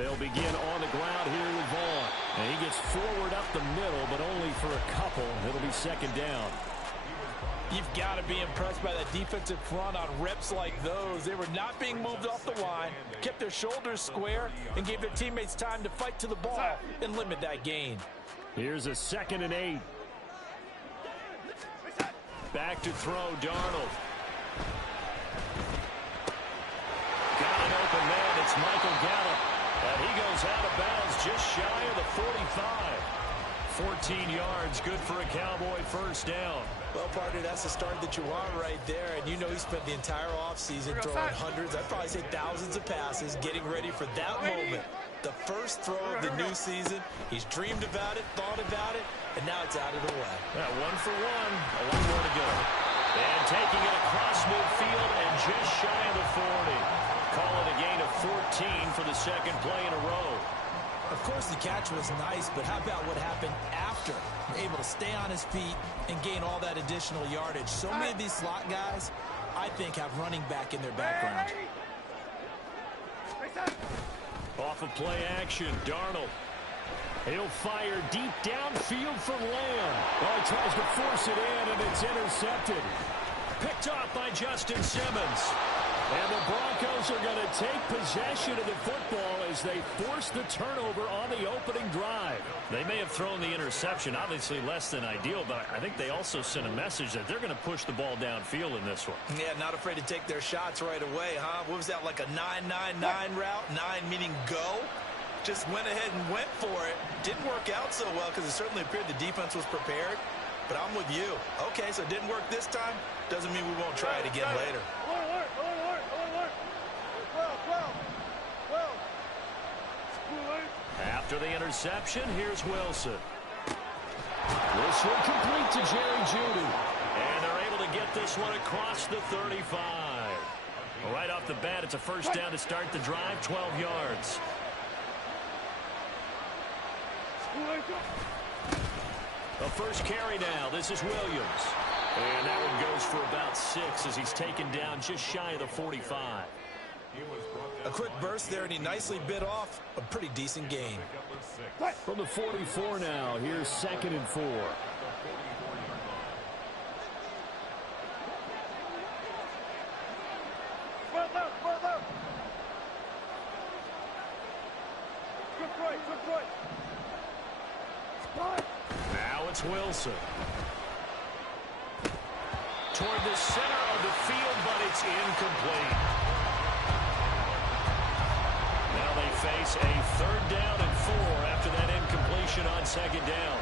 They'll begin on the ground here with Vaughn. And he gets forward up the middle, but only for a couple. It'll be second down. You've got to be impressed by that defensive front on reps like those. They were not being moved off the line, kept their shoulders square, and gave their teammates time to fight to the ball and limit that gain. Here's a 2nd and 8. Back to throw, Darnold. Got an open man. It's Michael Gallup. And he goes out of bounds just shy of the 45. 14 yards, good for a Cowboy first down. Well, partner, that's the start that you want right there. And you know he spent the entire offseason throwing hundreds, I'd probably say thousands of passes, getting ready for that moment. The first throw of the new season. He's dreamed about it, thought about it, and now it's out of the way. Yeah, 1 for 1. A lot more to go. And taking it across midfield and just shy of the 40. Call it a gain of 14 for the second play in a row. Of course, the catch was nice, but how about what happened after? Able to stay on his feet and gain all that additional yardage. So many of these slot guys, I think, have running back in their background. Off of play action, Darnold. He'll fire deep downfield for Lamb. Oh, he tries to force it in, and it's intercepted. Picked off by Justin Simmons. And the Broncos are going to take possession of the football as they force the turnover on the opening drive. They may have thrown the interception, obviously less than ideal, but I think they also sent a message that they're going to push the ball downfield in this one. Yeah, not afraid to take their shots right away, huh? What was that, like a 9-9-9 route? 9 meaning go? Just went ahead and went for it. Didn't work out so well because it certainly appeared the defense was prepared. But I'm with you. Okay, so it didn't work this time. Doesn't mean we won't try it again later. After the interception, here's Wilson. Wilson complete to Jerry Jeudy. And they're able to get this one across the 35. Right off the bat, it's a first down to start the drive, 12 yards. A first carry now. This is Williams. And that one goes for about 6 as he's taken down just shy of the 45. A quick burst there, and he nicely bit off a pretty decent gain. From the 44 now, here's 2nd and 4. Now it's Wilson. Toward the center of the field, but it's incomplete. Now they face a 3rd down and 4 after that incompletion on 2nd down.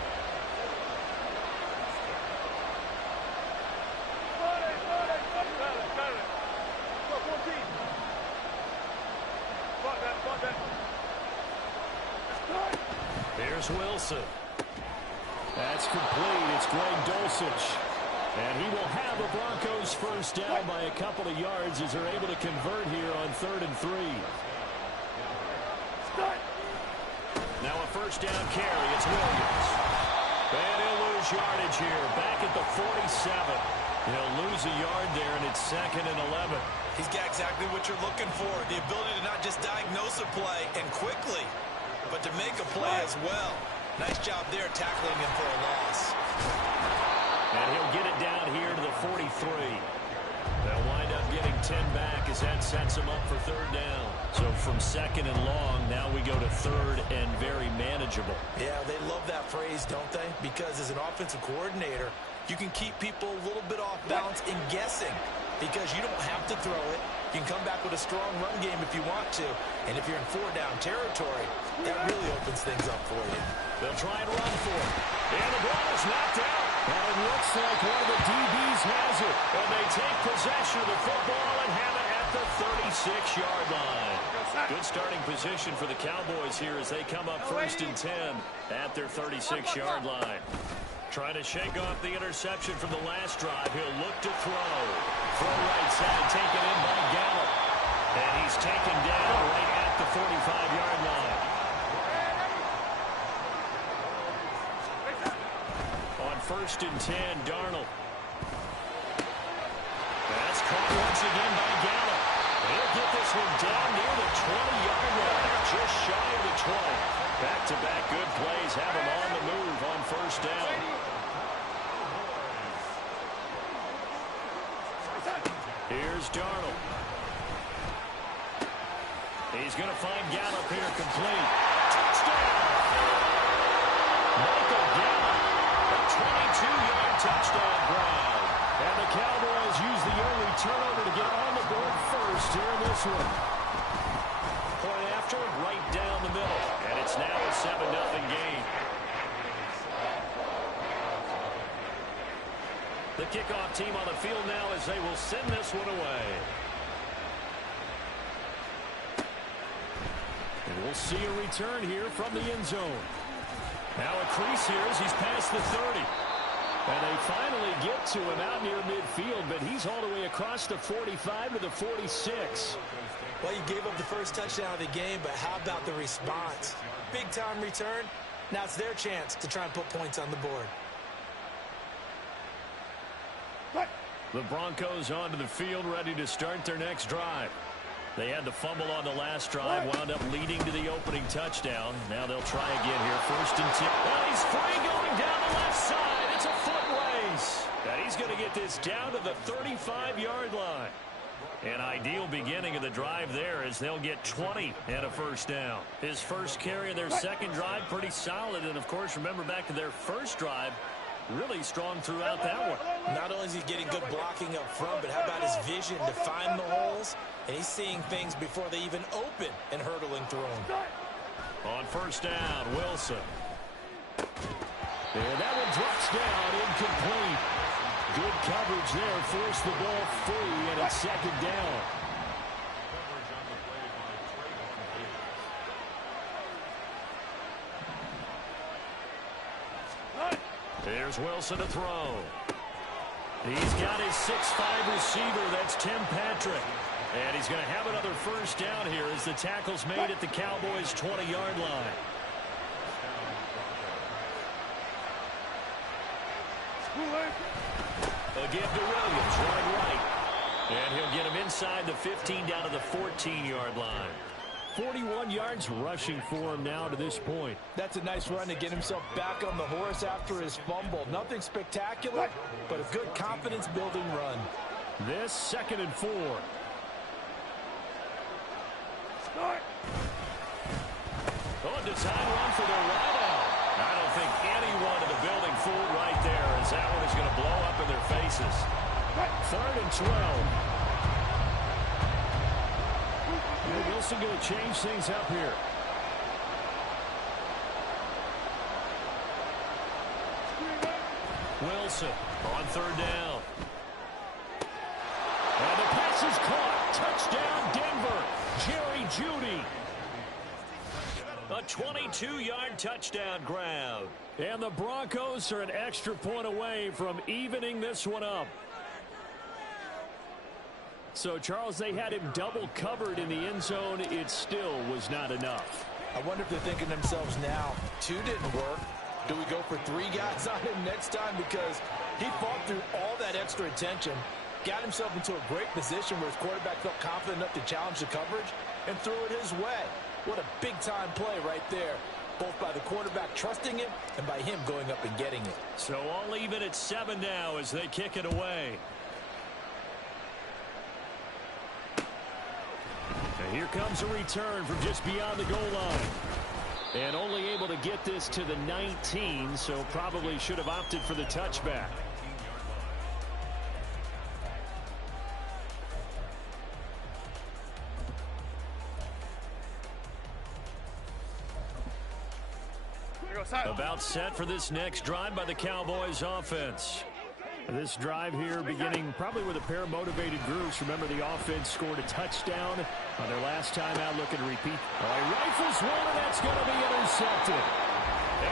Here's Wilson. That's complete. It's Greg Dulcich. And he will have the Broncos first down by a couple of yards as they're able to convert here on 3rd and 3. Now a first down carry. It's Williams. And he'll lose yardage here. Back at the 47. He'll lose a yard there, and it's 2nd and 11. He's got exactly what you're looking for. The ability to not just diagnose a play and quickly, but to make a play as well. Nice job there tackling him for a loss. And he'll get it down here to the 43. They'll wind up getting 10 back as that sets him up for 3rd down. So from 2nd and long, now we go to 3rd and very manageable. Yeah, they love that phrase, don't they? Because as an offensive coordinator, you can keep people a little bit off balance and guessing because you don't have to throw it. You can come back with a strong run game if you want to. And if you're in 4-down territory, that really opens things up for you. They'll try and run for it. And the ball is knocked out. And it looks like one of the DBs has it. And they take possession of the football and have it at the 36-yard line. Good starting position for the Cowboys here as they come up 1st and 10 at their 36-yard line. Trying to shake off the interception from the last drive. He'll look to throw. Throw right side, taken in by Gallup. And he's taken down right at the 45-yard line. On 1st and 10, Darnold. That's caught once again by Gallup. He'll get this one down near the 20-yard line, just shy of the 20. Back-to-back good plays have him on the move on first down. Here's Darnold. He's going to find Gallup here complete. Touchdown! Michael Gallup, a 22-yard touchdown grab. And the Cowboys use the early turnover to get on the board first here in this one. Point after, right down the middle. And it's now a 7-0 game. The kickoff team on the field now as they will send this one away. And we'll see a return here from the end zone. Now a crease here as he's past the 30. And they finally get to him out near midfield, but he's all the way across the 45 to the 46. Well, you gave up the first touchdown of the game, but how about the response? Big-time return. Now it's their chance to try and put points on the board. The Broncos onto the field, ready to start their next drive. They had the fumble on the last drive, wound up leading to the opening touchdown. Now they'll try again here. First and 10. Well, he's free going down the left side. It's a foot race. And he's going to get this down to the 35-yard line. An ideal beginning of the drive there as they'll get 20 and a first down. His first carry of their second drive, pretty solid. And, of course, remember back to their first drive, really strong throughout that one. Not only is he getting good blocking up front, but how about his vision to find the holes? And he's seeing things before they even open and hurdling through them. On first down, Wilson. And that one drops down, incomplete. Good coverage there, forced the ball free, and it's second down. There's Wilson to throw. He's got his 6'5" receiver. That's Tim Patrick. And he's going to have another first down here as the tackle's made at the Cowboys' 20-yard line. Again to Williams, running right. And he'll get him inside the 15 down to the 14-yard line. 41 yards rushing for him now to this point. That's a nice run to get himself back on the horse after his fumble. Nothing spectacular, but a good confidence-building run. This 2nd and 4. Oh, design run for the wideout. I don't think anyone in the building fooled right there as that one is going to blow up in their faces. 3rd and 12. Wilson going to change things up here. Wilson on 3rd down. And the pass is caught. Touchdown, Denver. Jerry Jeudy. A 22-yard touchdown grab. And the Broncos are an extra point away from evening this one up. So, Charles, they had him double covered in the end zone. It still was not enough. I wonder if they're thinking to themselves now, 2 didn't work. Do we go for 3 guys on him next time? Because he fought through all that extra attention, got himself into a great position where his quarterback felt confident enough to challenge the coverage and threw it his way. What a big-time play right there, both by the quarterback trusting him and by him going up and getting it. So all even at 7 now as they kick it away. And here comes a return from just beyond the goal line. And only able to get this to the 19, so probably should have opted for the touchback. About set for this next drive by the Cowboys offense. This drive here beginning probably with a pair of motivated groups. Remember, the offense scored a touchdown on their last time out. Looking to repeat. All right, rifles one, and that's going to be intercepted.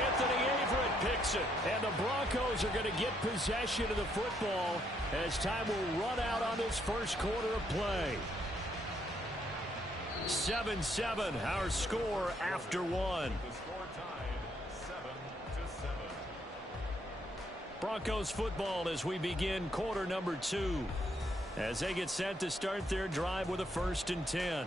Anthony Averett picks it, and the Broncos are going to get possession of the football as time will run out on this first quarter of play. 7-7, our score after 1. Broncos football as we begin quarter number 2. as they get set to start their drive with a 1st and 10.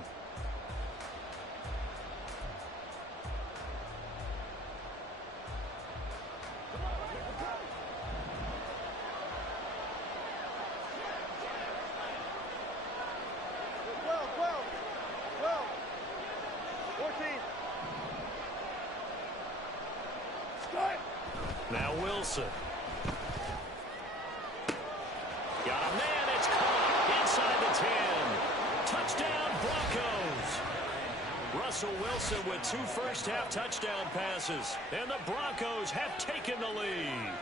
Now Wilson. Got a man. It's caught inside the 10. Touchdown, Broncos. Russell Wilson with 2 first-half touchdown passes. And the Broncos have taken the lead.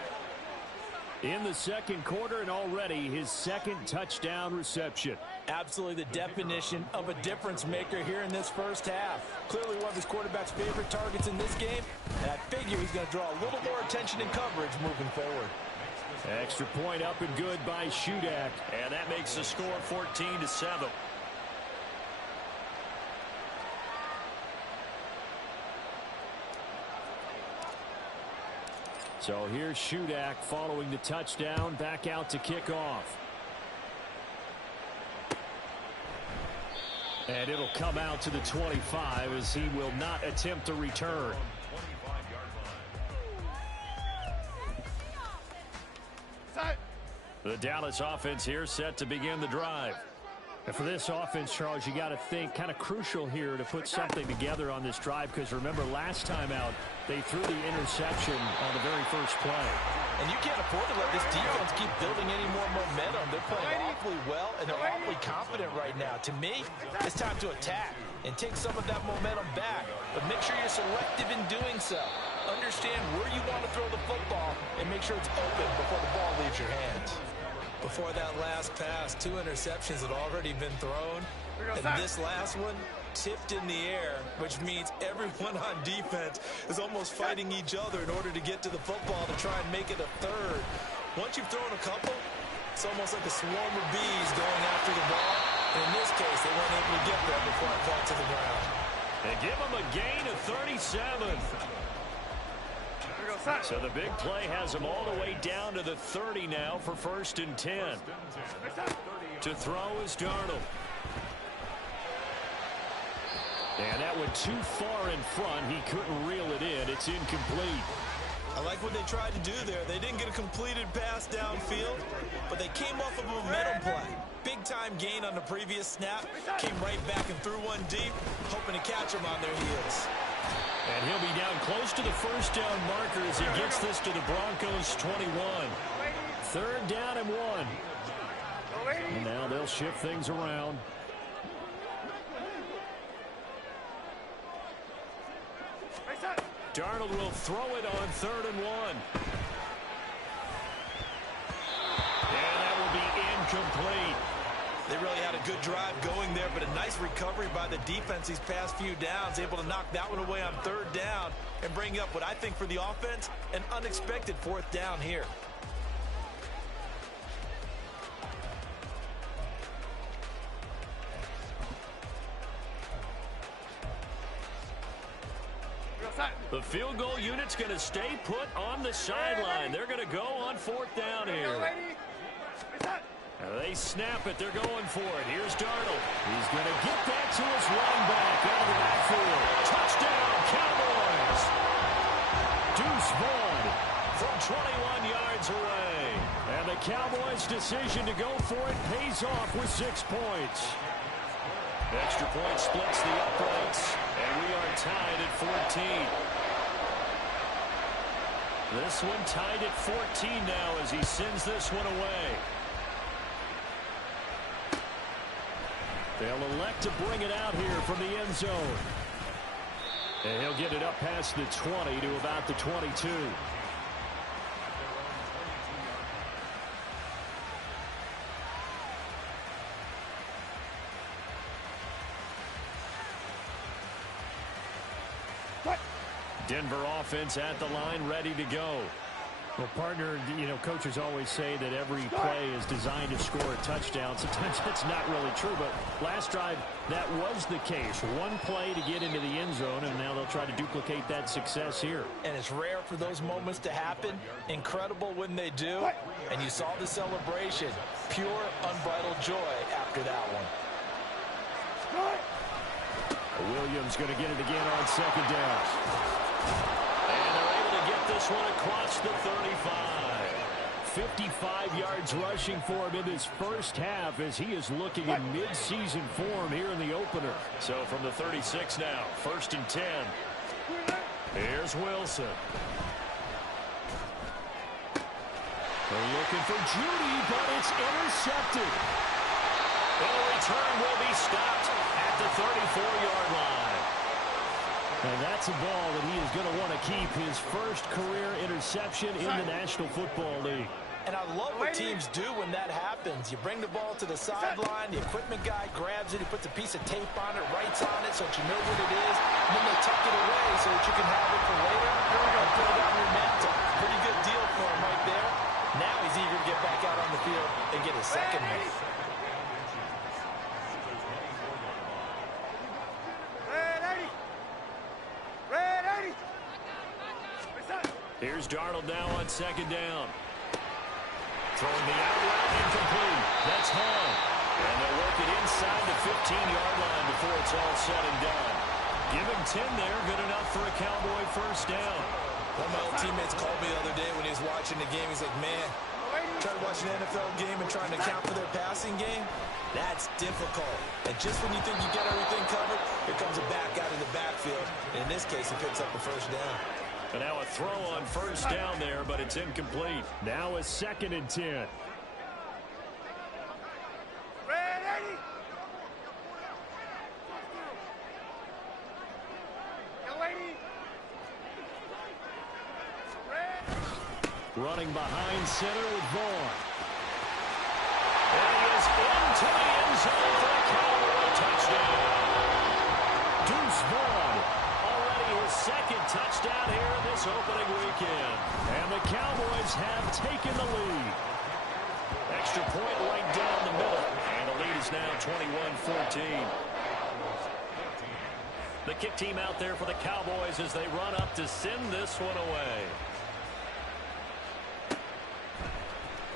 In the 2nd quarter, and already his 2nd touchdown reception. Absolutely the definition of a difference maker here in this first half. Clearly one of his quarterback's favorite targets in this game, and I figure he's going to draw a little more attention and coverage moving forward. Extra point up and good by Shudak, and that makes the score 14-7. So here's Shudak following the touchdown, back out to kick off. And it'll come out to the 25 as he will not attempt a return. The Dallas offense here set to begin the drive. And for this offense, Charles, you got to think kind of crucial here to put something together on this drive, because remember last time out they threw the interception on the very first play. And you can't afford to let this defense keep building any more momentum. They're playing awfully well, and they're awfully confident right now. To me, it's time to attack and take some of that momentum back. But make sure you're selective in doing so. Understand where you want to throw the football and make sure it's open before the ball leaves your hands. Before that last pass, 2 interceptions had already been thrown. And this last one tipped in the air, which means everyone on defense is almost fighting each other in order to get to the football to try and make it a 3rd. Once you've thrown a couple, it's almost like a swarm of bees going after the ball. And in this case, they weren't able to get there before it fell to the ground. They give him a gain of 37. So the big play has him all the way down to the 30 now for 1st and 10. To throw is Darnold. And that went too far in front. He couldn't reel it in. It's incomplete. I like what they tried to do there. They didn't get a completed pass downfield, but they came off of a momentum play. Big-time gain on the previous snap. Came right back and threw one deep, hoping to catch them on their heels. And he'll be down close to the 1st down marker as he gets this to the Broncos 21. 3rd down and 1. And now they'll shift things around. Darnold will throw it on 3rd and 1. And that will be incomplete. They really had a good drive going there, but a nice recovery by the defense these past few downs, able to knock that one away on 3rd down and bring up what I think for the offense, an unexpected 4th down here. The field goal unit's going to stay put on the sideline. They're going to go on 4th down here. They snap it. They're going for it. Here's Darnold. He's going to get that to his running back out of the backfield. Touchdown, Cowboys. Deuce Vaughn from 21 yards away. And the Cowboys' decision to go for it pays off with 6 points. Extra point splits the uprights, and we are tied at 14. This one tied at 14 now as he sends this one away. They'll elect to bring it out here from the end zone. And he'll get it up past the 20 to about the 22. Denver offense at the line, ready to go. Well, partner, coaches always say that every play is designed to score a touchdown. Sometimes that's not really true, but last drive, that was the case. One play to get into the end zone, and now they'll try to duplicate that success here. And it's rare for those moments to happen. Incredible when they do. And you saw the celebration. Pure, unbridled joy after that one. Williams going to get it again on second down. And they're able to get this one across the 35. 55 yards rushing for him in this first half as he is looking in mid-season form here in the opener. So from the 36 now, 1st and 10. Here's Wilson. They're looking for Judy, but it's intercepted. And the return will be stopped at the 34-yard line. And that's a ball that he is going to want to keep, his first career interception in the National Football League. And I love what teams do when that happens. You bring the ball to the sideline, the equipment guy grabs it, he puts a piece of tape on it, writes on it so that you know what it is, and then they tuck it away so that you can have it for later. Here we go, put it on your mantle. Pretty good deal for him right there. Now he's eager to get back out on the field and get his second one. Here's Darnold now on second down. Throwing the out route, incomplete. That's Hall. And they'll work it inside the 15-yard line before it's all said and done. Give him 10 there, good enough for a Cowboy first down. One of my old teammates called me the other day when he was watching the game. He's like, man, trying to watch an NFL game and trying to account for their passing game, that's difficult. And just when you think you get everything covered, here comes a back out of the backfield. And in this case, he picks up the first down. And now a throw on first down there, but it's incomplete. Now a 2nd and 10. Running behind center with Vaughn. And he is into the end zone for a Cowboy touchdown. Deuce Vaughn, already his 2nd touchdown here in this opening weekend. And the Cowboys have taken the lead. Extra point right down the middle. And the lead is now 21-14. The kick team out there for the Cowboys as they run up to send this one away.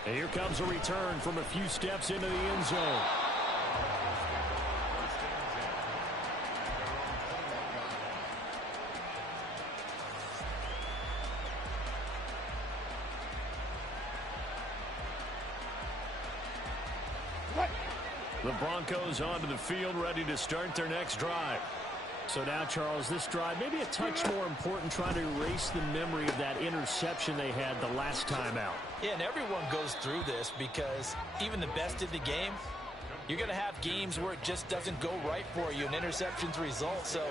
And here comes a return from a few steps into the end zone. The Broncos onto the field, ready to start their next drive. So now, Charles, this drive maybe a touch more important, trying to erase the memory of that interception they had the last time out. Yeah, and everyone goes through this because even the best in the game, you're going to have games where it just doesn't go right for you and interceptions result. So,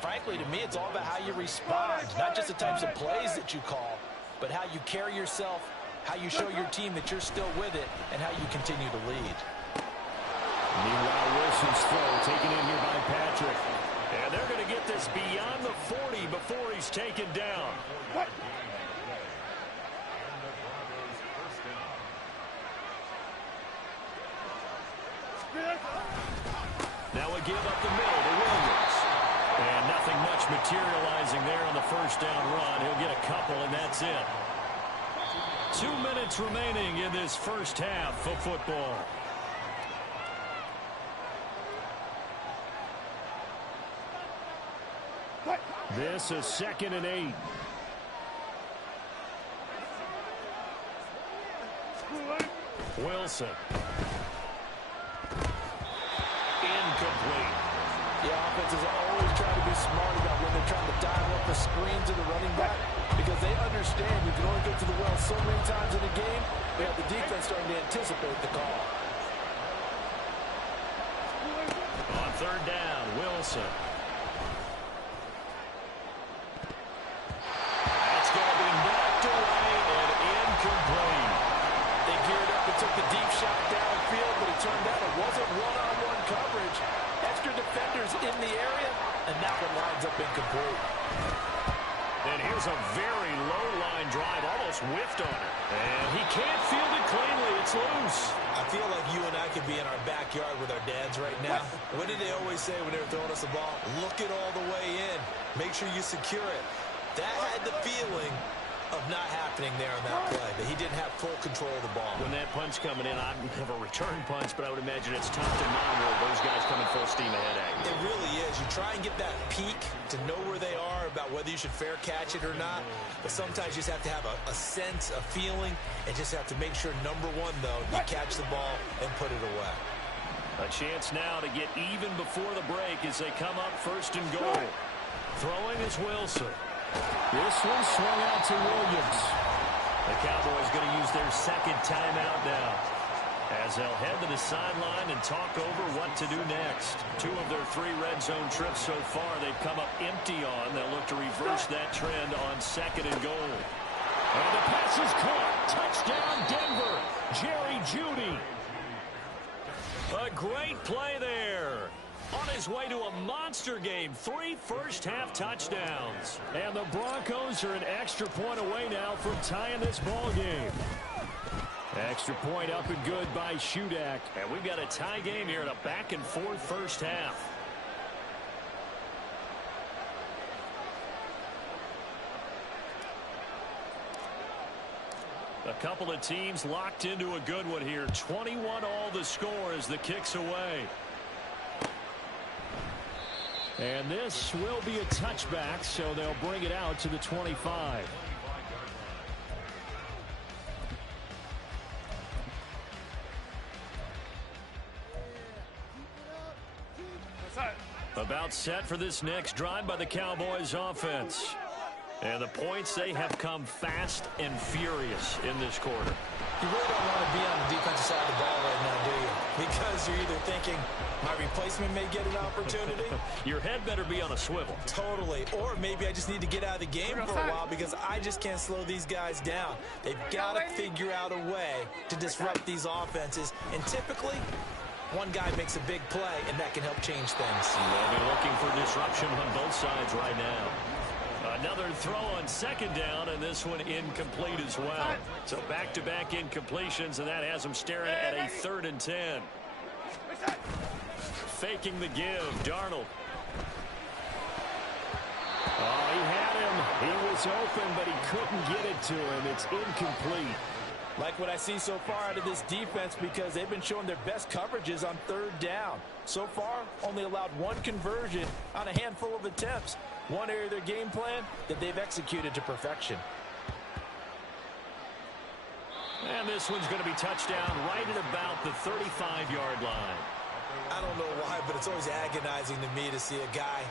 frankly, to me, it's all about how you respond, not just the types of plays that you call, but how you carry yourself, how you show your team that you're still with it, and how you continue to lead. Meanwhile, Wilson's throw taken in here by Patrick. And they're going to get this beyond the 40 before he's taken down. Now a give up the middle to Williams. And nothing much materializing there on the first down run. He'll get a couple, and that's it. 2 minutes remaining in this first half of football. This is 2nd and 8. Wilson. Incomplete. The offense is always trying to be smart about when they're trying to dial up the screen to the running back because they understand you can only get to the well so many times in a game. They have the defense starting to anticipate the call. On 3rd down, Wilson. That's going to be knocked away and incomplete. They geared up and took the deep shot downfield, but it turned out it wasn't one-on-one coverage. Extra defenders in the area, and that one lines up incomplete. And here's a very low-line drive, almost whiffed on it. And he can't field it cleanly. It's loose. I feel like you and I could be in our backyard with our dads right now. What did they always say when they were throwing us the ball? Look it all the way in. Make sure you secure it. That had the feeling of not happening there on that play, that he didn't have full control of the ball. When that punch coming in, I'd have a return punch, but I would imagine it's tough to monitor those guys coming full steam ahead at you. It really is. You try and get that peek to know where they are, about whether you should fair catch it or not. But sometimes you just have to have a sense, a feeling, and just have to make sure, number one, though, you catch the ball and put it away. A chance now to get even before the break as they come up first and goal. Throwing is Wilson. This one swung out to Williams. The Cowboys going to use their second timeout now, as they'll head to the sideline and talk over what to do next. 2 of their 3 red zone trips so far they've come up empty on. They'll look to reverse that trend on second and goal. And the pass is caught. Touchdown, Denver. Jerry Jeudy. A great play there. On his way to a monster game, 3 first-half touchdowns. And the Broncos are an extra point away now from tying this ball game. Extra point up and good by Shudak. And we've got a tie game here in a back-and-forth first half. A couple of teams locked into a good one here. 21 all the score as the kick's away. And this will be a touchback, so they'll bring it out to the 25. About set for this next drive by the Cowboys offense. And the points, they have come fast and furious in this quarter. You really don't want to be on the defensive side of the ball right now, do you? Because you're either thinking, my replacement may get an opportunity. Your head better be on a swivel. Totally. Or maybe I just need to get out of the game for a while because I just can't slow these guys down. They've got to figure out a way to disrupt these offenses. And typically, one guy makes a big play, and that can help change things. They'll be looking for disruption on both sides right now. Another throw on second down, and this one incomplete as well. So back-to-back incompletions, and that has them staring at a 3rd and 10. Faking the give, Darnold. Oh, he had him. He was open, but he couldn't get it to him. It's incomplete. Like what I see so far out of this defense, because they've been showing their best coverages on 3rd down. So far, only allowed 1 conversion on a handful of attempts. One area of their game plan that they've executed to perfection. And this one's going to be touchdown right at about the 35-yard line. I don't know why, but it's always agonizing to me to see a guy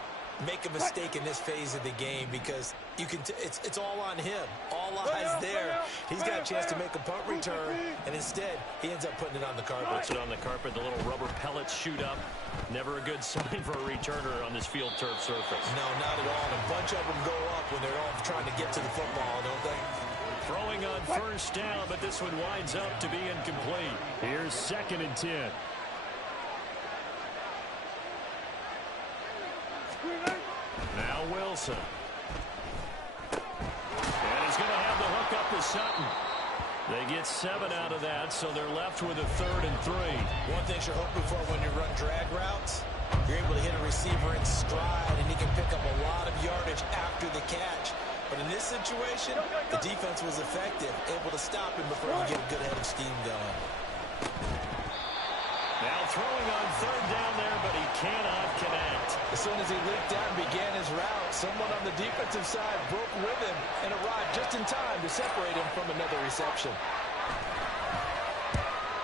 make a mistake in this phase of the game, because you can it's all on him. All eyes there. He's got a chance to make a punt return, and instead he ends up putting it on the carpet. Puts it on the carpet. The little rubber pellets shoot up. Never a good sign for a returner on this field turf surface. No, not at all. And a bunch of them go up when they're all trying to get to the football, don't they? Throwing on first down, but this one winds up to be incomplete. Here's 2nd and 10. Now Wilson. And he's going to have the hook up to Sutton. They get 7 out of that, so they're left with a 3rd and 3. One thing you're hoping for when you run drag routes, you're able to hit a receiver in stride, and he can pick up a lot of yardage after the catch. But in this situation, the defense was effective, able to stop him before he get a good head of steam going. Now throwing on 3rd down there, but he cannot connect. As soon as he leaped out and began his route, someone on the defensive side broke with him and arrived just in time to separate him from another reception.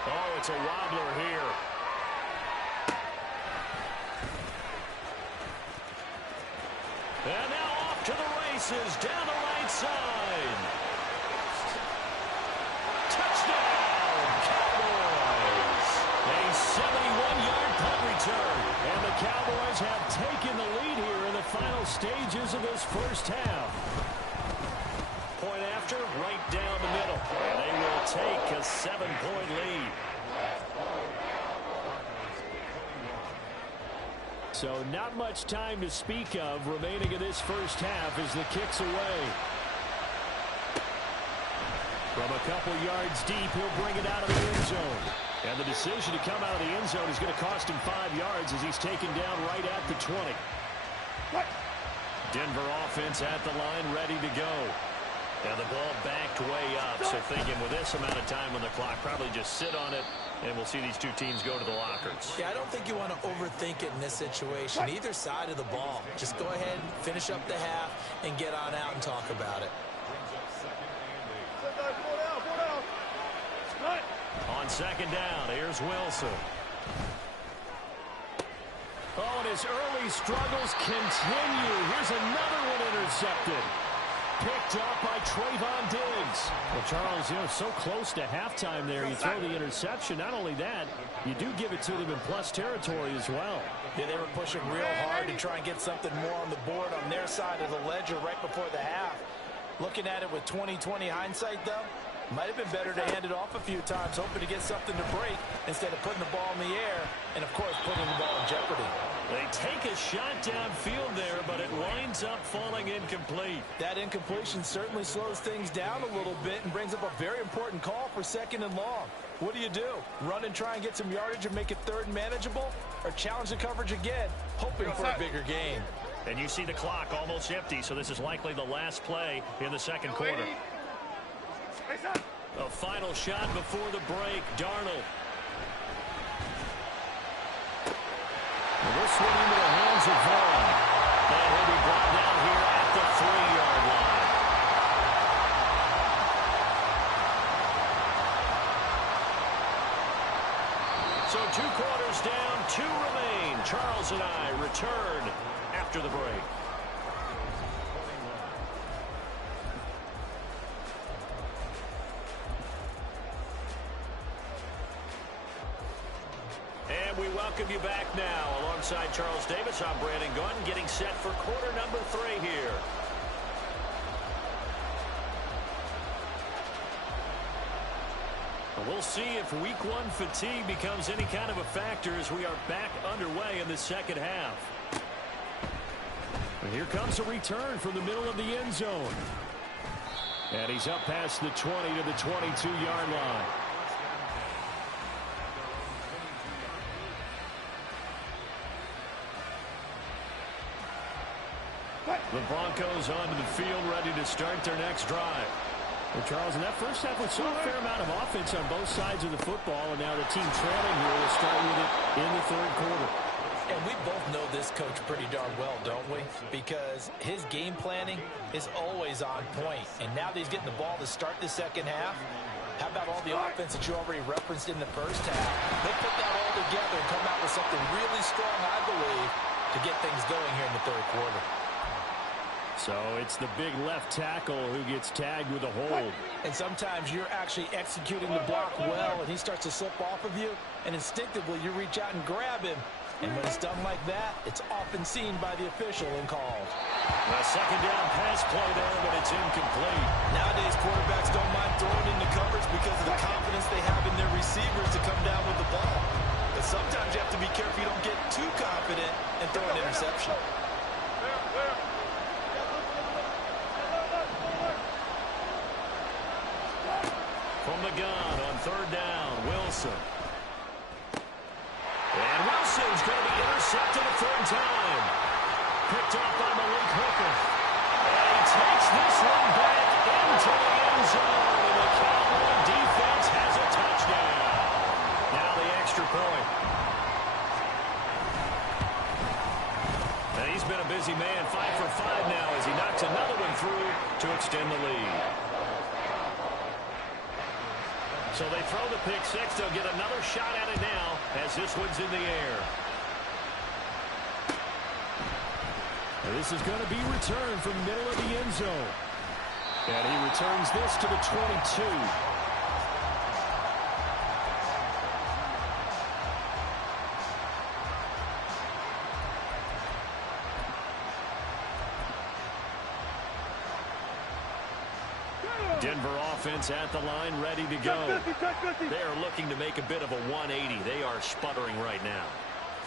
Oh, it's a wobbler here. And now off to the races down the right side. Touchdown, Cowboys. A 71-yard punt return. And the Cowboys have taken the lead here in the final stages of this first half. Point after, right down the middle. And they will take a 7-point lead. So not much time to speak of remaining in this first half as the kick's away. From a couple yards deep, he'll bring it out of the end zone. And the decision to come out of the end zone is going to cost him 5 yards as he's taken down right at the 20. Denver offense at the line, ready to go. And the ball backed way up, so thinking with this amount of time on the clock, probably just sit on it, and we'll see these two teams go to the lockers. Yeah, I don't think you want to overthink it in this situation. Either side of the ball. Just go ahead and finish up the half and get on out and talk about it. On second down, here's Wilson. Oh, and his early struggles continue. Here's another one intercepted. Picked up by Trayvon Diggs. Well, Charles, so close to halftime there. You throw the interception. Not only that, you do give it to them in plus territory as well. Yeah, they were pushing real hard to try and get something more on the board on their side of the ledger right before the half. Looking at it with 20/20 hindsight, though, might have been better to hand it off a few times, hoping to get something to break instead of putting the ball in the air and, of course, putting the ball in jeopardy. They take a shot downfield there, but it winds up falling incomplete. That incompletion certainly slows things down a little bit and brings up a very important call for 2nd and long. What do? Run and try and get some yardage and make it 3rd and manageable, or challenge the coverage again, hoping for a bigger gain? And you see the clock almost empty, so this is likely the last play in the second quarter. A final shot before the break, Darnold. This one into the hands of Vaughn. And he'll be brought down here at the 3-yard line. So 2 quarters down, 2 remain. Charles and I return after the break. We welcome you back now. Alongside Charles Davis, I'm Brandon Gunn, getting set for quarter number 3 here. We'll see if week 1 fatigue becomes any kind of a factor as we are back underway in the second half. And here comes a return from the middle of the end zone. And he's up past the 20 to the 22-yard line. The Broncos onto the field, ready to start their next drive. Well, Charles, in that first half, we saw a fair amount of offense on both sides of the football, and now the team trailing here will start with it in the 3rd quarter. And we both know this coach pretty darn well, don't we? Because his game planning is always on point. And now that he's getting the ball to start the second half, how about all the offense that you already referenced in the first half? He'll put that all together and come out with something really strong, I believe, to get things going here in the 3rd quarter. So it's the big left tackle who gets tagged with a hold. And sometimes you're actually executing the block well, and he starts to slip off of you, and instinctively you reach out and grab him. And when it's done like that, it's often seen by the official and called. A second down pass play there, but it's incomplete. Nowadays, quarterbacks don't mind throwing into coverage because of the confidence they have in their receivers to come down with the ball. But sometimes you have to be careful you don't get too confident and throw an interception. From the gun on 3rd down, Wilson. And Wilson's going to be intercepted a 3rd time. Picked off by Malik Hooker. And he takes this one back into the end zone. And the Cowboy defense has a touchdown. Now the extra point. And he's been a busy man, 5 for 5 now as he knocks another one through to extend the lead. So they throw the pick 6. They'll get another shot at it now as this one's in the air. And this is going to be returned from the middle of the end zone. And he returns this to the 22. Denver offense at the line, ready to go. They are looking to make a bit of a 180. They are sputtering right now.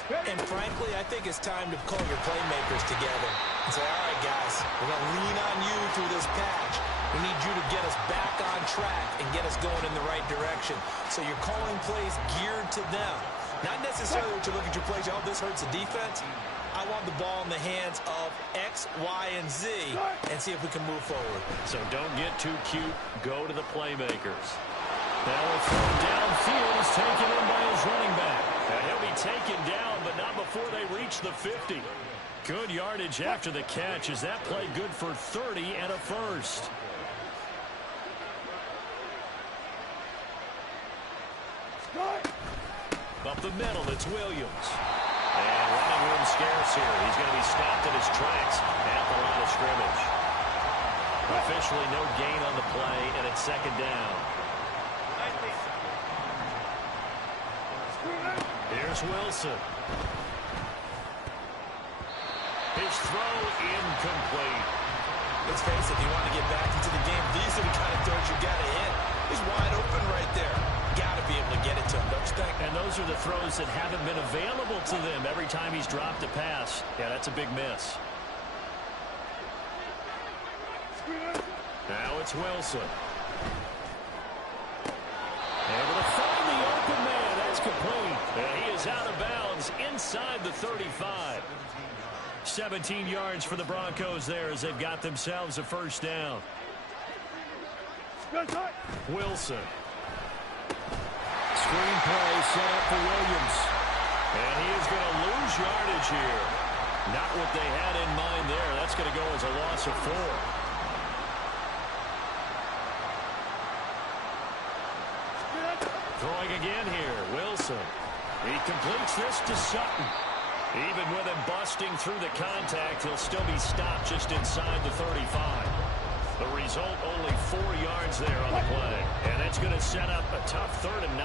And frankly, I think it's time to call your playmakers together and say, all right, guys, we're going to lean on you through this patch. We need you to get us back on track and get us going in the right direction. So you're calling plays geared to them. Not necessarily what you look at your plays, oh, this hurts the defense. I want the ball in the hands of X, Y, and Z and see if we can move forward. So don't get too cute. Go to the playmakers. Now a throw downfield is taken in by his running back. And he'll be taken down, but not before they reach the 50. Good yardage after the catch as that played good for 30 and a first. Up the middle, it's Williams. And running room scarce here. He's going to be stopped in his tracks at the line of scrimmage. Officially no gain on the play, and it's second down. Here's Wilson. His throw incomplete. Let's face it, if you want to get back into the game, these are the kind of throws you got to hit. He's wide open right there. Got to be able to get it to him, don't you think? And those are the throws that haven't been available to them every time he's dropped a pass. Yeah, that's a big miss. Now it's Wilson. Able to find the open man. That's complete. And he is out of bounds inside the 35. 17 yards for the Broncos there as they've got themselves a first down. Wilson. Screen play set up for Williams. And he is going to lose yardage here. Not what they had in mind there. That's going to go as a loss of 4. Throwing again here, Wilson. He completes this to Sutton. Even with him busting through the contact, he'll still be stopped just inside the 35. The result, only 4 yards there on the play. And that's going to set up a tough 3rd and 9.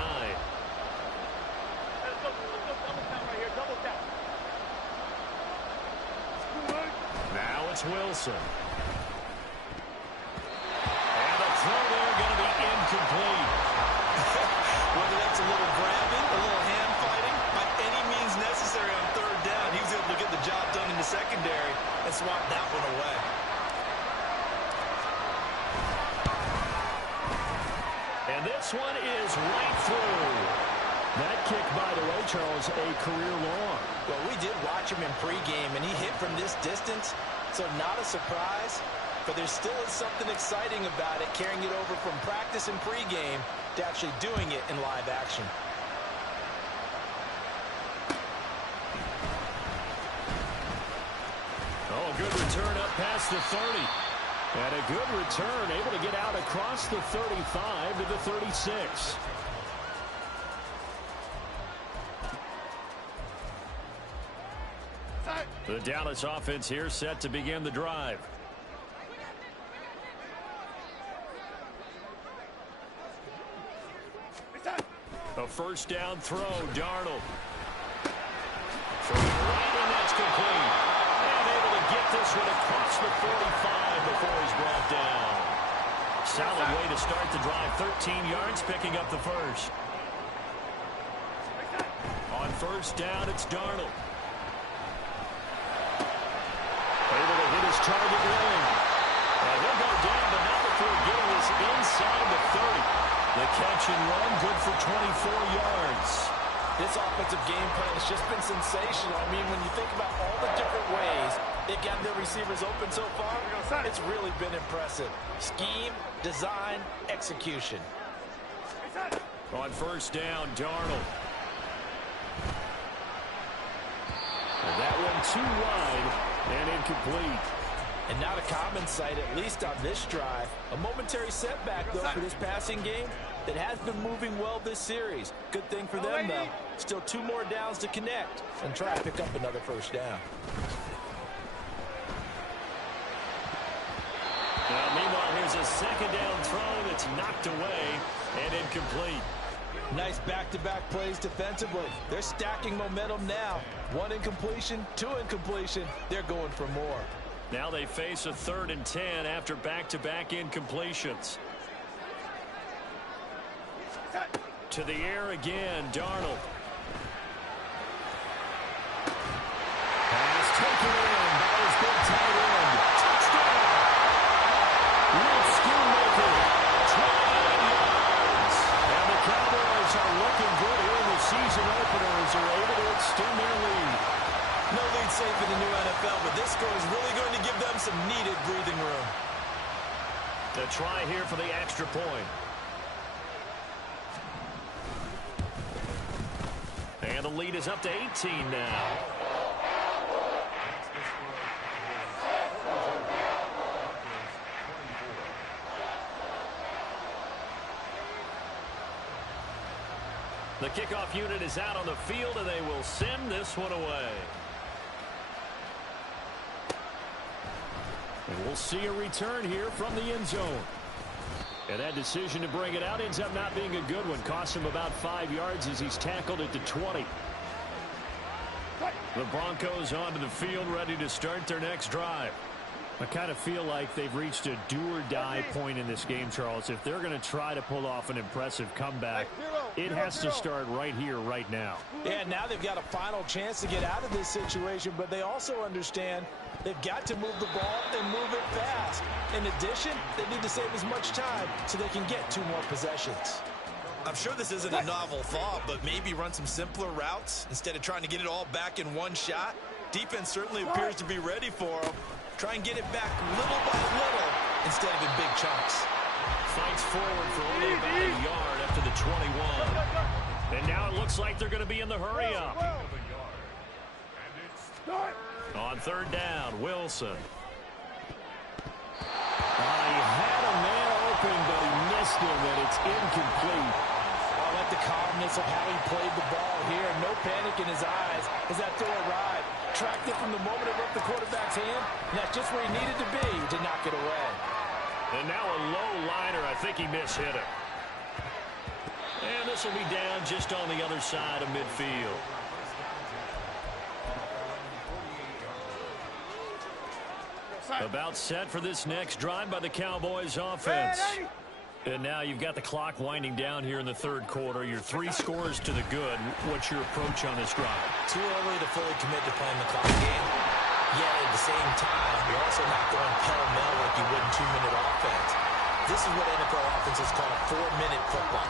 Now it's Wilson. And the throw there going to be incomplete. Whether that's a little grabbing, a little hand fighting, by any means necessary on 3rd down, he was able to get the job done in the secondary and swat that one away. And this one is right through. That kick, by the way, Charles, a career long. Well, we did watch him in pregame, and he hit from this distance, so not a surprise. But there still is something exciting about it, carrying it over from practice and pregame to actually doing it in live action. Oh, a good return up past the 30. And a good return, able to get out across the 35 to the 36. The Dallas offense here set to begin the drive. A first down throw, Darnold. Throwing right, and that's complete. And able to get this one across the 45 before he's brought down. Solid way to start the drive. 13 yards, picking up the first. On first down, it's Darnold. Able to hit his target lane. And he'll go down, but not before getting this inside the 30. The catch and run, good for 24 yards. This offensive game plan has just been sensational. I mean, when you think about all the different ways they've got their receivers open so far, it's really been impressive. Scheme, design, execution. On first down, Darnold. And that one too wide and incomplete. And not a common sight, at least on this drive. A momentary setback, though, for this passing game that has been moving well this series. Good thing for them, though. Still 2 more downs to connect and try to pick up another first down. Now, meanwhile, here's a second down throw that's knocked away and incomplete. Nice back-to-back plays defensively. They're stacking momentum now. 1 incompletion, 2 incompletion. They're going for more. Now they face a 3rd and 10 after back-to-back incompletions. To the air again, Darnold. season openers are able to extend their lead. No lead safe in the new NFL, but this score is really going to give them some needed breathing room. The try here for the extra point. And the lead is up to 18 now. The kickoff unit is out on the field, and they will send this one away. And we'll see a return here from the end zone. And that decision to bring it out ends up not being a good one. Costs him about 5 yards as he's tackled at the 20. The Broncos onto the field, ready to start their next drive. I kind of feel like they've reached a do-or-die point in this game, Charles. If they're going to try to pull off an impressive comeback, it has to start right here, right now. Yeah, now they've got a final chance to get out of this situation, but they also understand they've got to move the ball and move it fast. In addition, they need to save as much time so they can get 2 more possessions. I'm sure this isn't a novel thought, but maybe run some simpler routes instead of trying to get it all back in one shot. Defense certainly appears to be ready for them. Try and get it back little by little instead of in big chunks. Fights forward for only about a yard after the 21. And now it looks like they're going to be in the hurry-up. On third down, Wilson. He had a man open, but he missed him, and it's incomplete. I like the calmness of how he played the ball here. No panic in his eyes as that throw arrived. Tracked it from the moment it left the quarterback's hand, and that's just where he needed to be to knock it away. And now a low liner. I think he mishit it. And this will be down just on the other side of midfield. About set for this next drive by the Cowboys offense. And now you've got the clock winding down here in the third quarter. Your 3 scores to the good. What's your approach on this drive? Too early to fully commit to playing the clock game. Yet at the same time, you're also not going pell-mell like you would in 2-minute offense. This is what NFL offenses call 4-minute football.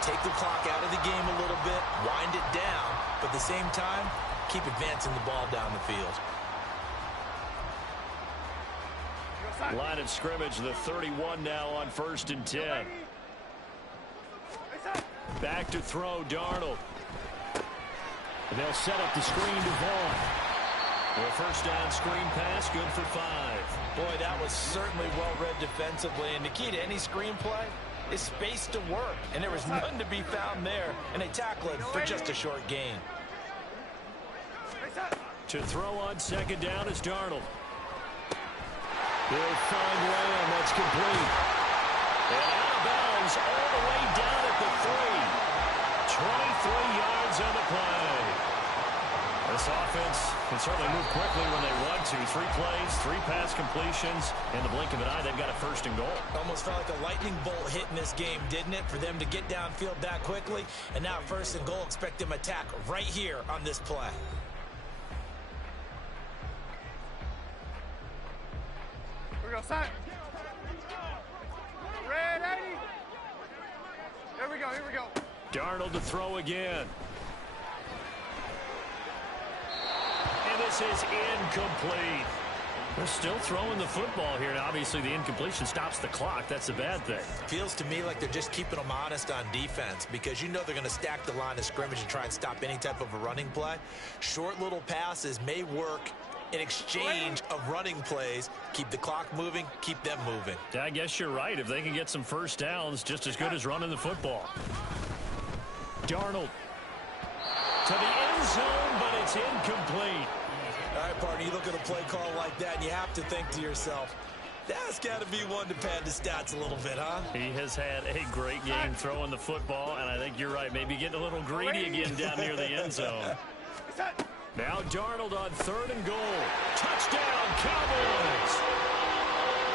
Take the clock out of the game a little bit, wind it down, but at the same time, keep advancing the ball down the field. Line of scrimmage, the 31 now on 1st and 10. Back to throw, Darnold. And they'll set up the screen to Vaughn. A first down screen pass, good for 5. Boy, that was certainly well-read defensively, and the key to any screen play is space to work, and there was none to be found there, and they tackle it for just a short gain. To throw on second down is Darnold. He'll find Lamb. That's complete. And out of bounds all the way down at the 3. 23 yards on the play. This offense can certainly move quickly when they want to. 3 plays, 3 pass completions. In the blink of an eye, they've got a first and goal. Almost felt like a lightning bolt hit in this game, didn't it? For them to get downfield that quickly. And now first and goal, expect them to attack right here on this play. Set. Red 80. Here we go. Darnold to throw again. And this is incomplete. They're still throwing the football here. Now, obviously, the incompletion stops the clock. That's a bad thing. Feels to me like they're just keeping them honest on defense because you know they're going to stack the line of scrimmage and try and stop any type of a running play. Short little passes may work in exchange of running plays. Keep the clock moving, keep them moving. Yeah, I guess you're right. If they can get some first downs, just as good as running the football. Darnold to the end zone, but it's incomplete. All right, partner, you look at a play call like that, and you have to think to yourself, that's got to be one to pad the stats a little bit, huh? He has had a great game throwing the football, and I think you're right. Maybe getting a little greedy again down near the end zone. Now Darnold on 3rd and goal. Touchdown, Cowboys!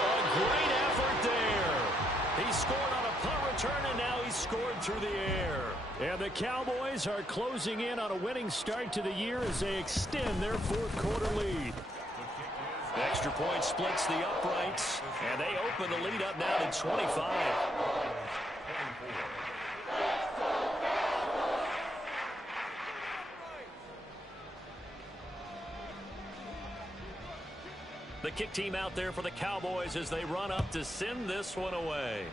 A great effort there. He scored on a punt return, and now he's scored through the air. And the Cowboys are closing in on a winning start to the year as they extend their 4th quarter lead. The extra point splits the uprights, and they open the lead up now to 25. The kick team out there for the Cowboys as they run up to send this one away.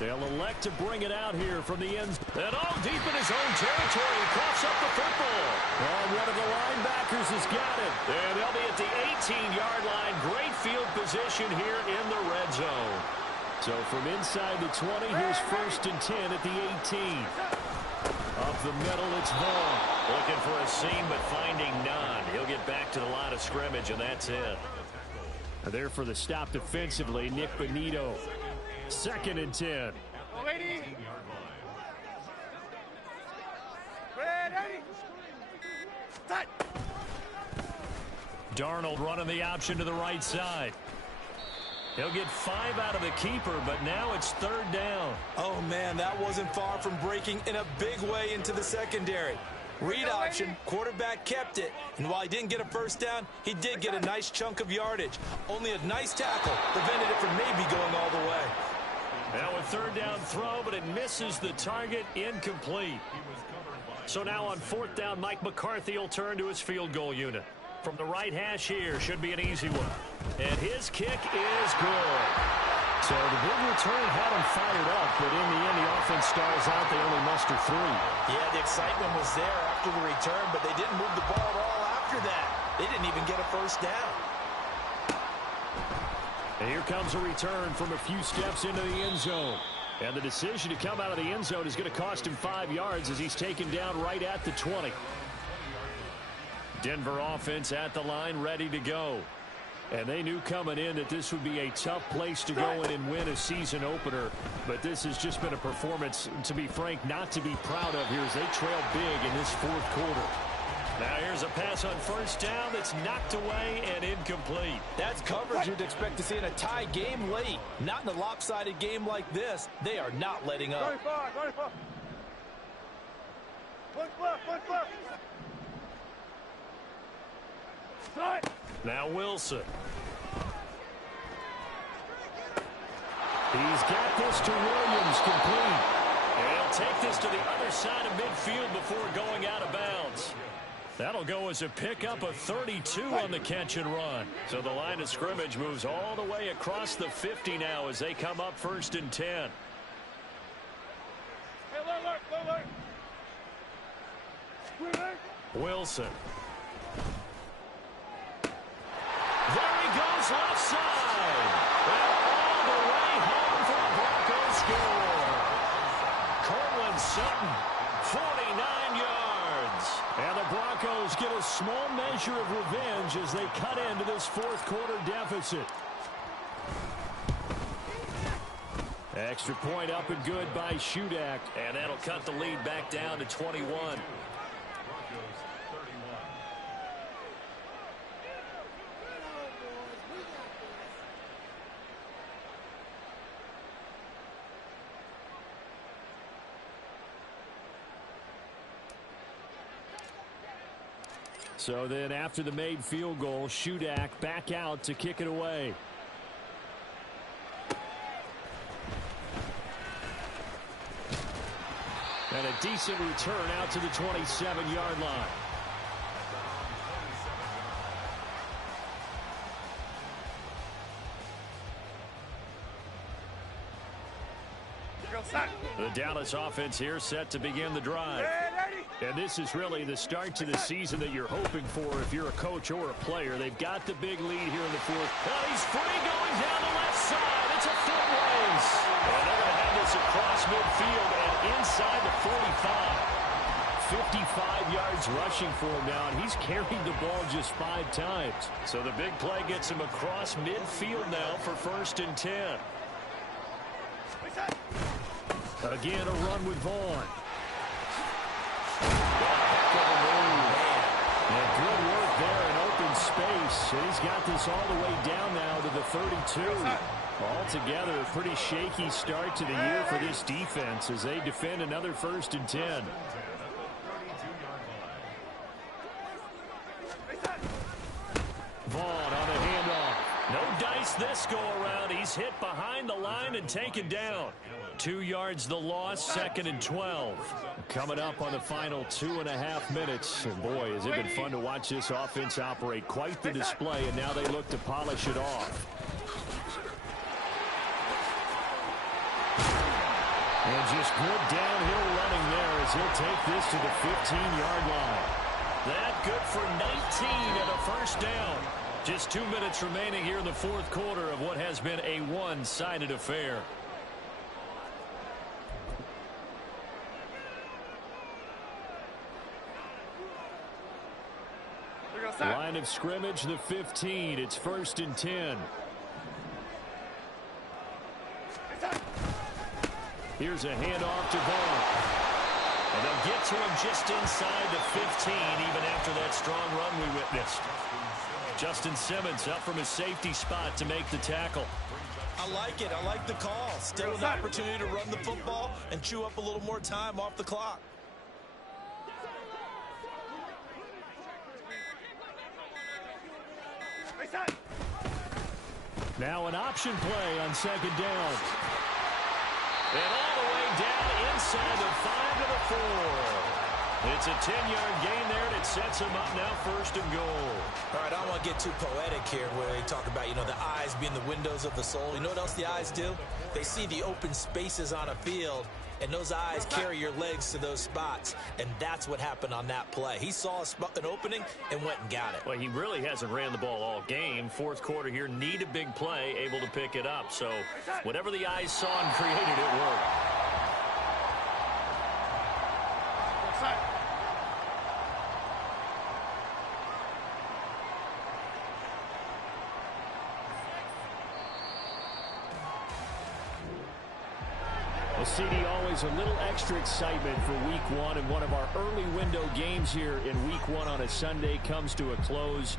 They'll elect to bring it out here from the end. And all deep in his own territory. He coughs up the football. And one of the linebackers has got it. And they'll be at the 18-yard line. Great field position here in the red zone. So from inside the 20, here's 1st and 10 at the 18. Up the middle, it's Vaughn. Looking for a seam, but finding none. He'll get back to the line of scrimmage, and that's it. There for the stop defensively, Nick Bonito. 2nd and 10. Darnold running the option to the right side. He'll get 5 out of the keeper, but now it's 3rd down. Oh, man, that wasn't far from breaking in a big way into the secondary. Read option, quarterback kept it, and while he didn't get a first down, he did get a nice chunk of yardage. Only a nice tackle prevented it from maybe going all the way. Now a 3rd down throw, but it misses the target, incomplete. So now on 4th down, Mike McCarthy will turn to his field goal unit. From the right hash here, should be an easy one. And his kick is good. So the big return had him fired up, but in the end, the offense stalls out. They only muster 3. Yeah, the excitement was there after the return, but they didn't move the ball at all after that. They didn't even get a first down. And here comes a return from a few steps into the end zone. And the decision to come out of the end zone is going to cost him 5 yards as he's taken down right at the 20. Denver offense at the line, ready to go. And they knew coming in that this would be a tough place to go in and win a season opener. But this has just been a performance, to be frank, not to be proud of here as they trail big in this 4th quarter. Now here's a pass on 1st down that's knocked away and incomplete. That's coverage you'd expect to see in a tie game late. Not in a lopsided game like this. They are not letting up. 25. One flip. Now Wilson. He's got this to Williams, complete. And he'll take this to the other side of midfield before going out of bounds. That'll go as a pickup of 32 on the catch and run. So the line of scrimmage moves all the way across the 50 now as they come up 1st and 10. Hey, alert. Wilson. There he goes, left side. And all the way home for the Broncos score. Cortland Sutton, 49 yards. And the Broncos get a small measure of revenge as they cut into this 4th quarter deficit. Extra point up and good by Shudak. And that'll cut the lead back down to 21. So then after the made field goal, Shudak back out to kick it away. And a decent return out to the 27-yard line. The Dallas offense here set to begin the drive. And this is really the start to the season that you're hoping for if you're a coach or a player. They've got the big lead here in the 4th. Oh, he's free going down the left side. It's a foot race. And they're going to have this across midfield and inside the 45. 55 yards rushing for him now, and he's carried the ball just 5 times. So the big play gets him across midfield now for 1st and 10. Again, a run with Vaughn. And good work there in open space. And he's got this all the way down now to the 32. Altogether, a pretty shaky start to the year for this defense as they defend another 1st and 10. Vaughn on the handoff. No dice this go around. He's hit behind the line and taken down. 2 yards the loss, 2nd and 12. Coming up on the final 2.5 minutes. And boy, has it been fun to watch this offense operate. Quite the display, and now they look to polish it off. And just good downhill running there as he'll take this to the 15-yard line. That good for 19 and a first down. Just 2 minutes remaining here in the fourth quarter of what has been a one-sided affair. Line of scrimmage, the 15. It's 1st and 10. Here's a handoff to Vaughn. And they'll get to him just inside the 15, even after that strong run we witnessed. Justin Simmons up from his safety spot to make the tackle. I like it. I like the call. Still an opportunity to run the football and chew up a little more time off the clock. Now an option play on 2nd down. And all the way down inside the 5 to the 4. It's a 10-yard gain there, and it sets him up now 1st and goal. All right, I don't want to get too poetic here where they talk about, the eyes being the windows of the soul. You know what else the eyes do? They see the open spaces on a field, and those eyes carry your legs to those spots, and that's what happened on that play. He saw an opening and went and got it. Well, he really hasn't ran the ball all game. Fourth quarter here, need a big play, able to pick it up. So whatever the eyes saw and created, it worked. Well, CD, always a little extra excitement for Week 1, and one of our early window games here in Week 1 on a Sunday comes to a close.